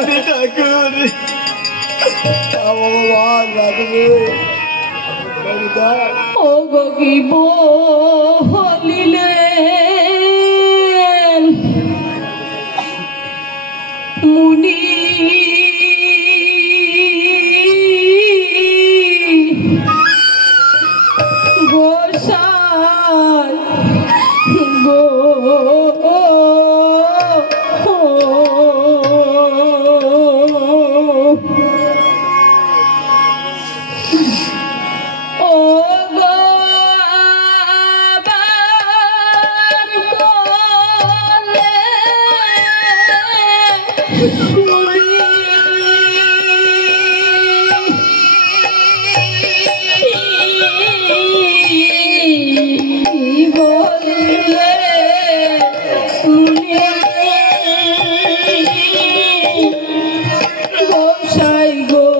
ঠাকুর ভগবান ও গি বলিলেন মুনি গোসাই গো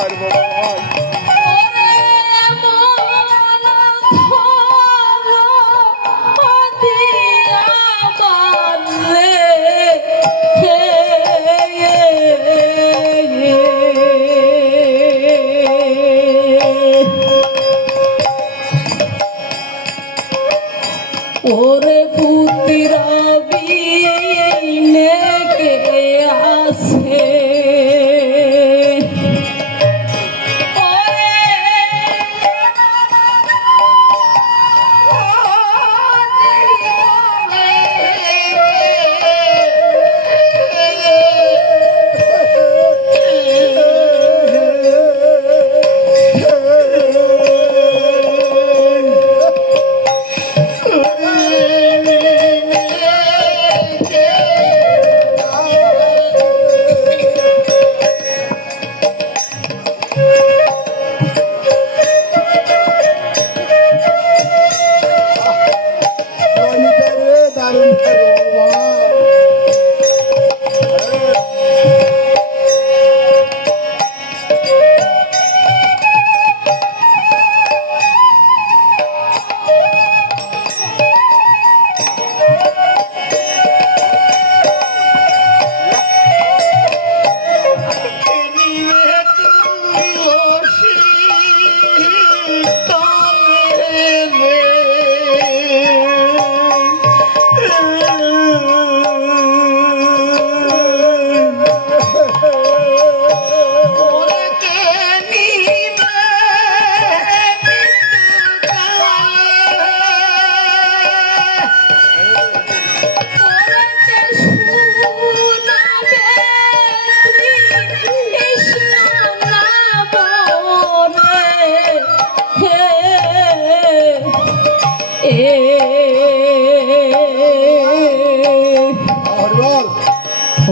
আর বাবা বল। ওরে পুত্রা বিনে কে আসে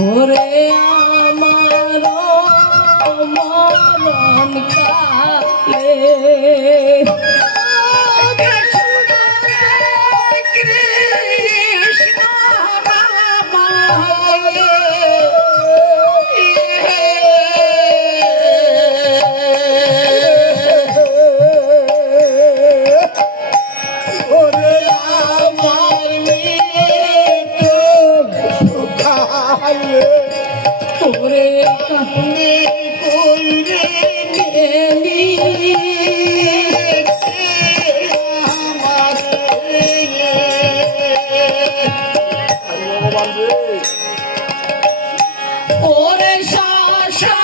ওরে আমার মরণ কালে ওরে কানে কইরে গেলি ওরে শাসা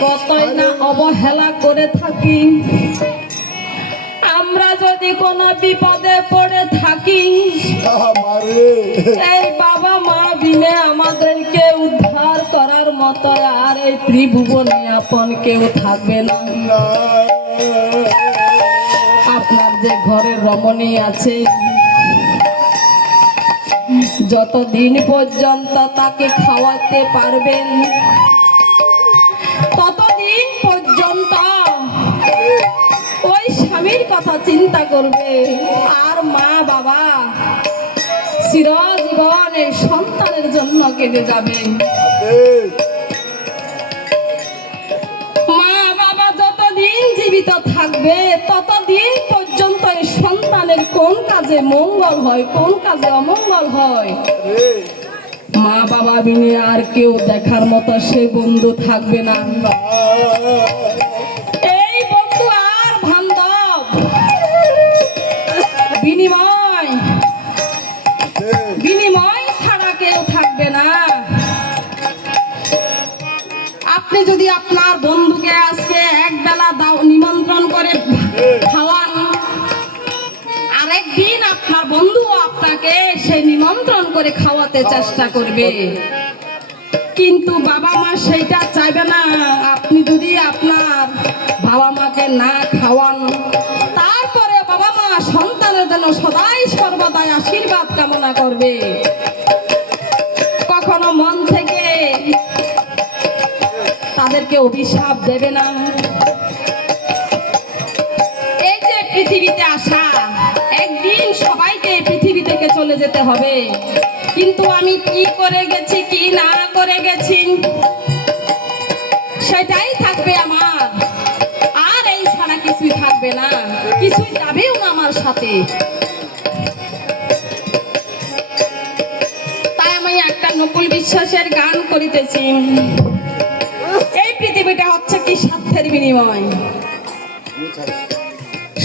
কতই না অবহেলা করে থাকি। আমরা যদি কোনো বিপদে পড়ে থাকি, এই বাবা মা বিনে আমাদেরকে উদ্ধার করার মতো আর এই ত্রিভুবনে আপন কেউ থাকবে না। আপনার যে ঘরের রমণী আছে, যতদিন পর্যন্ত তাকে খাওয়াতে পারবেন ততদিন পর্যন্ত ওই স্বামীর কথা চিন্তা করবে। আর মা বাবা চিরজীবনে সন্তানের জন্য কেঁদে যাবে। মা বাবা যতদিন জীবিত থাকবে ততদিন পর্যন্ত এই সন্তানের কোন কাজে মঙ্গল হয়, কোন কাজে অমঙ্গল হয়, মা বাবা বিনে আর কেউ দেখার মতো সে বন্ধু থাকবে না। এই বন্ধু আর বান্ধব বিনিময় ছাড়া কেউ থাকবে না। আপনি যদি আপনার বন্ধুকে আজকে একবেলা নিমন্ত্রণ করে খাওয়ান, আরেকদিন আপনার বন্ধু আপনাকে সে নিমন্ত্রণ করে খাওয়াতে চেষ্টা করবে, কিন্তু বাবা মা সেইটা চাইবে না। আপনি যদি আপনার বাবা মাকে না খাওয়ান, তারপরে বাবা মা সন্তানের জন্য সদাই সর্বদাই আশীর্বাদ কামনা করবে, কখনো মন থেকে তাদেরকে অভিশাপ দেবে না। এই যে পৃথিবীতে আসা, একদিন সবাইকে পৃথিবী থেকে চলে যেতে হবে, কিন্তু আমি কি করে গেছি কি না করে গেছি সেটাই থাকবে আমার, আর এই ছাড়া কিছুই থাকবে না, কিছুই যাবেও না আমার সাথে। তাই আমি একটা নকুল বিশ্বাসের গান করিতেছি। এই পৃথিবীটা হচ্ছে কি স্বার্থের বিনিময়,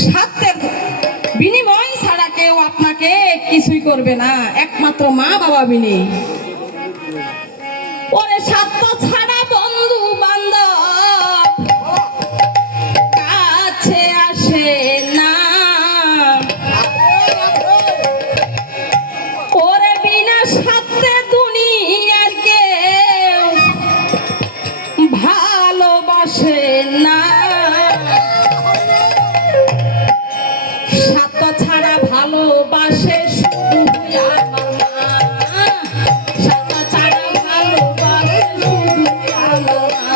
স্বার্থের বিনিময় ছাড়া কেউ আপনাকে কিছুই করবে না, একমাত্র মা বাবা বিনে। ওরে স্বার্থ ছাড়া বন্ধু বান্ধব কাছে আসে না, ওরে বিনা স্বার্থে দুনিয়ার কেউ ভালোবাসে না। স্বার্থ ছাড়া ভালোবাসে শুধু আমার মা, স্বার্থ ছাড়া ভালোবাসে শুধু আমার মা।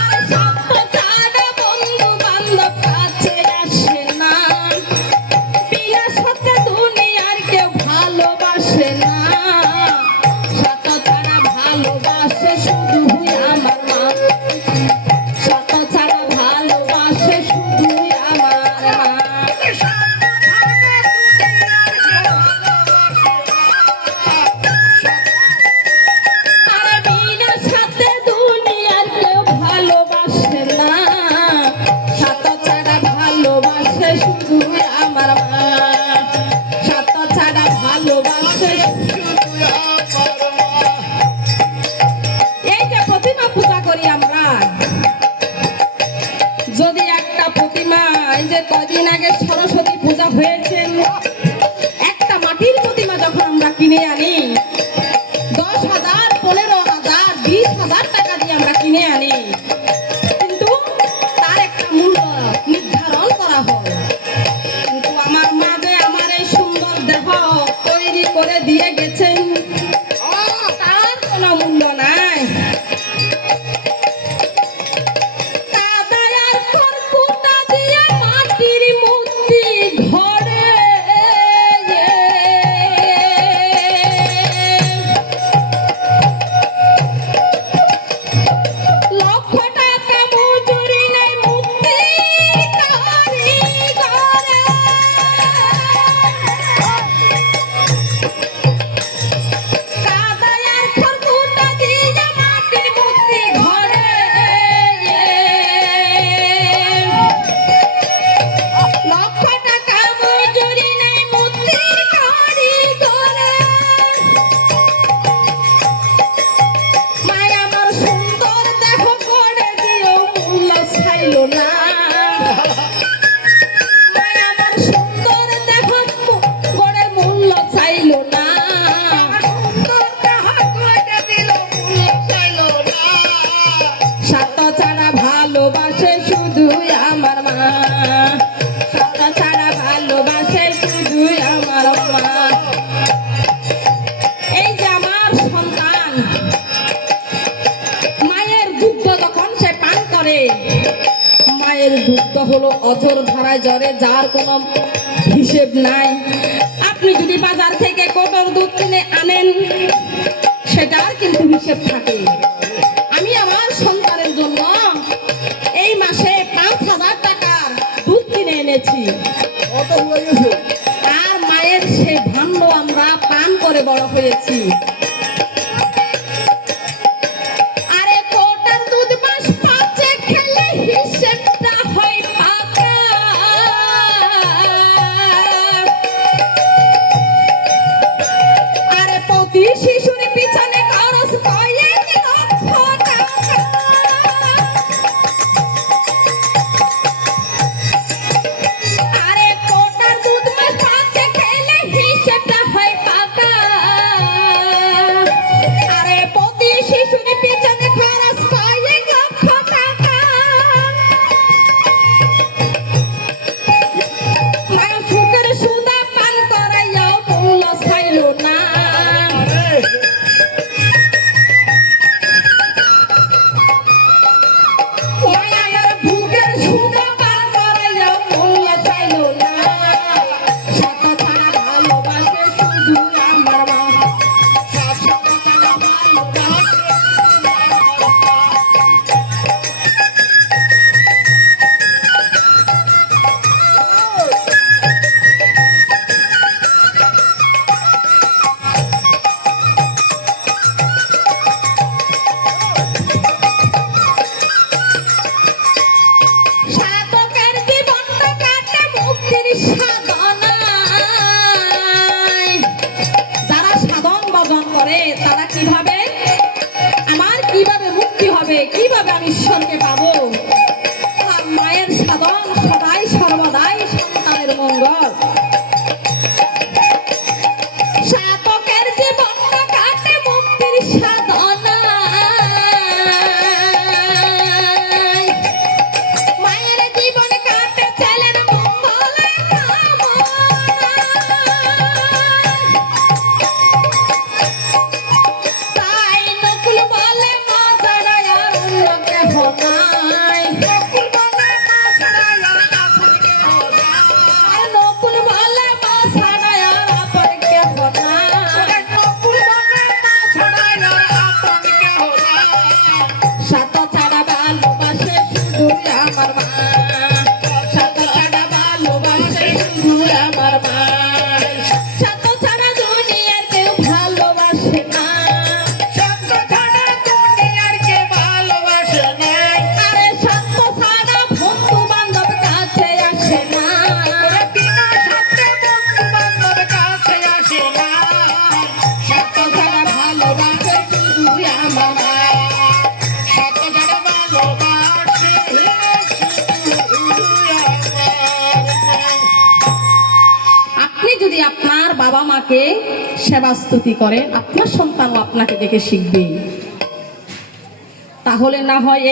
আর স্বার্থ ছাড়া বন্ধু বান্ধব কাছে আসে না, বিনা স্বার্থে দুনিয়ার কেউ ভালোবাসে না। স্বার্থ ছাড়া ভালোবাসে শুধু আমার মা, স্বার্থ ছাড়া ভালোবাসে শুধু আমার মা। আরে বিনা স্বার্থে দুনিয়ার কেউ ভালোবাসে না, স্বার্থ ছাড়া ভালোবাসে শুধু আমার মা, স্বার্থ ছাড়া ভালোবাসে শুধু আমার মা। এই যে প্রতিমা পূজা করি আমরা, যদি একটা প্রতিমা, এই যে কদিন আগে সরস্বতী পূজা হয়েছে, একটা মাটির প্রতিমা যখন আমরা কিনে আনি 10,000, 15,000, 20,000 টাকা দিয়ে আমরা কিনে আনি, কিন্তু তার একটা মূল্য নির্ধারণ করা হয়। কিন্তু আমার মা যে আমার এই সুন্দর দেহ তৈরি করে দিয়ে গেছেন, তার কোনো মূল্য নাই। কাদায়ার খড়কুটা দিয়ে মাটির মূর্তি ঘরে, লক্ষ টাকা মজুরি নেই মূর্তি কারিগরে। অঝোর ধারায় জ্বরে যার কোনো হিসেব নাই। আপনি যদি বাজার থেকে কোটোর দুধ কিনে আনেন সেটার কিন্তু হিসেব থাকে। আমি আমার সন্তানের জন্য এই মাসে 5,000 টাকার দুধ কিনে এনেছি, আর মায়ের সেই ভাণ্ড আমরা পান করে বড় হয়েছি। আরে কোটার দুধ মাস 5 খেলে হিসেবটা হয় পাকা। আরে প্রতি শিশুর পিছনে খরচ কয়েক লক্ষ টাকা। আরে কোটার দুধ মাস 5 খেলে হিসেবটা হয় পাকা। আরে প্রতি শিশুর পিছনে খরচ কয়েক লক্ষ টাকা। মায়া সুখের সুদা পান করাইয়াও মূল্য চাইল না। মায়ার ভুগের সুদা পান করাইয়াও মূল্য চাইল না। শত ছাড়া ভালোবাসে শুধু আমার মা। শত ছাড়া ভালোবাসে সাধকের জীবনটা কাটে মুক্তির সাধনায়। যারা সাধন ভজন করে তারা কিভাবে আমার কিভাবে মুক্তি হবে, কিভাবে আমি ঈশ্বরকে পাবো। আর মায়ের সাধন সদাই সর্বদাই সন্তানের মঙ্গল। সাধকের জীবনটা কাটে মুক্তির সাধনায়। মায়ের জীবন কাটে ছেলের মঙ্গলে কামনায়। তাই নকুল বলে মা ছাড়া আর অন্য কেহ নাই। নকুল বলে মা ছাড়া আর আপন কেহ নাই। নকুল বলে মা ছাড়া আর আপন কেহ নাই। নকুল বলে মা ছাড়া আর আপন কেহ নাই। শত ছাড়া ভালোবাসে শুধু আমার মা। শত ছাড়া ভালোবাসে শুধু আমার মা। শত ছাড়া দুনিয়ার কেউ ভালোবাসে না। শত ছাড়া দুনিয়ার কেউ ভালোবাসে না। আরে শত ছাড়া বন্ধু বান্ধব কাছে আসে না। বিনা শর্তে বন্ধু বান্ধব কাছে আসে না। শত ছাড়া ভালোবাসে শুধু আমার মা। শত ছাড়া ভালোবাসে শুধু আমার মা। আপনি যদি আপনার বাবা মাকে সেবা স্তুতি করেন, আপনার সন্তানও আপনাকে দেখে শিখবে। তাহলে না হয়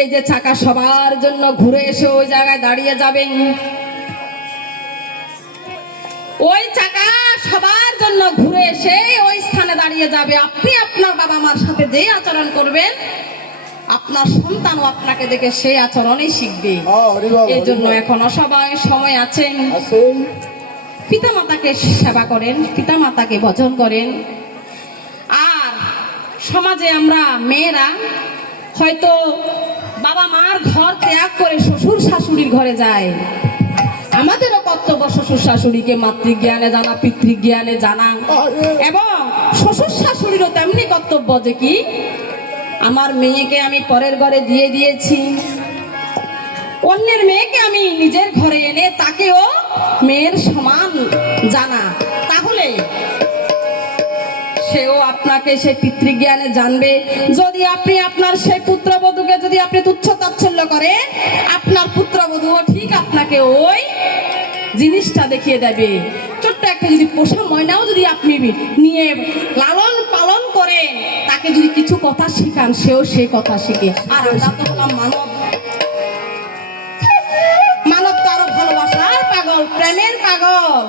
এই যে চাকা সবার জন্য ঘুরে এসে ওই জায়গায় দাঁড়িয়ে যাবেন, ওই চাকা সবার জন্য ঘুরে এসে ওই স্থানে দাঁড়িয়ে যাবে। আপনি আপনার বাবা মার সাথে যে আচরণ করবেন, আপনার সন্তানও আপনাকে দেখে সেই আচরণই শিখবে। এই জন্য এখনো সবাই সময় আছেন, পিতা মাতাকে সেবা করেন, পিতা মাতাকে ভজন করেন। আর সমাজে আমরা মেয়েরা হয়তো বাবা মার ঘর ত্যাগ করে শ্বশুর শাশুড়ির ঘরে যায়। আমাদেরও কর্তব্য শ্বশুর শাশুড়িকে মাতৃজ্ঞানে জানা, পিতৃজ্ঞানে জানা, এবং শ্বশুর শাশুড়িরও তেমনি কর্তব্য যে কি আমার মেয়েকে আমি পরের ঘরে দিয়ে দিয়েছি, অন্যের মেয়েকে আমি নিজের ঘরে এনে তাকেও মেয়ের সমান জানা। তাহলে সেও আপনাকে সে পিতৃজ্ঞানে জানবে। যদি আপনি আপনার সেই পুত্রবধূকে যদি আপনি তুচ্ছ তাচ্ছল্য করেন, আপনার পুত্রবধূও ঠিক আপনাকে ওই জিনিসটা দেখিয়ে দেবে। ছোট্ট একটা যদি পোষা ময়নাও যদি আপনি নিয়ে লালন পালন করেন, তাকে যদি কিছু কথা শেখান, সেও সেই কথা শিখে। আর আমরা তো হলাম মানব, মানব তো আরো ভালোবাসার পাগল, প্রেমের পাগল।